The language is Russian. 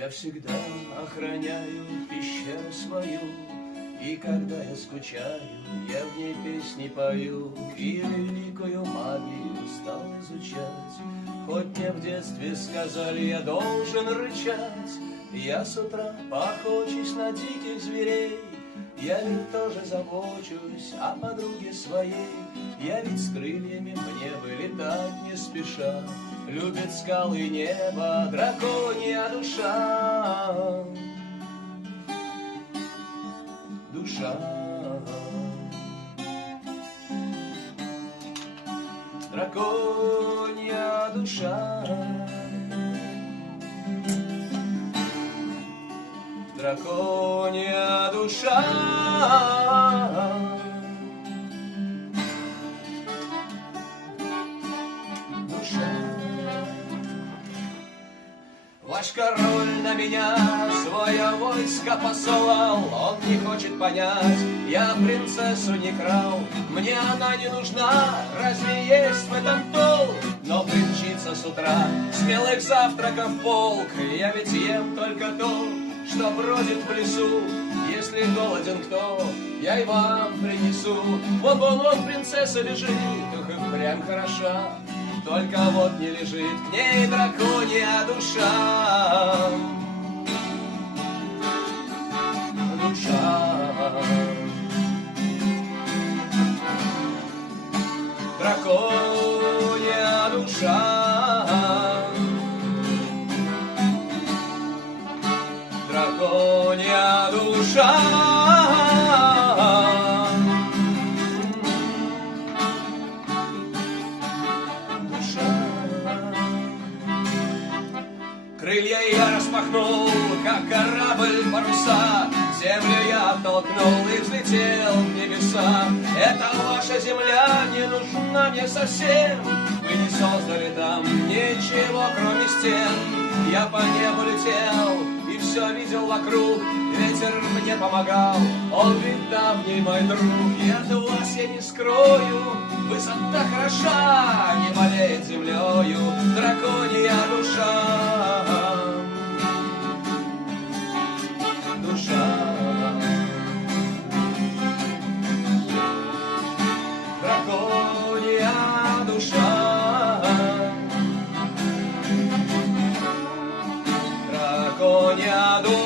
Я всегда охраняю пещеру свою, и когда я скучаю, я в ней песни пою, и великую магию стал изучать. Хоть мне в детстве сказали, я должен рычать, я с утра поохочусь на диких зверей. Я ведь тоже забочусь о подруге своей, я ведь с крыльями мне бы летать не спеша. Любит скалы и небо драконья душа. Душа. Драконья душа. Драконья душа. Ваш король на меня свое войско посылал, он не хочет понять, я принцессу не крал, мне она не нужна, разве есть в этом толк? Но примчится с утра смелых завтраков полк, я ведь ем только то, что бродит в лесу. Если голоден кто, я и вам принесу. Вон принцесса лежит, ух и прям хороша, только вот не лежит к ней драконья душа. Душа. Драконья душа. Драконья душа. Крылья я распахнул, как корабль паруса, землю я оттолкнул и взлетел в небеса. Эта ваша земля не нужна мне совсем, вы не создали там ничего, кроме стен. Я по небу летел и все видел вокруг, ветер мне помогал, он ведь давний мой друг. И от вас я не скрою, высота хороша, не болеет землею драконья душа. Душа. Драконья душа. Драконья душа.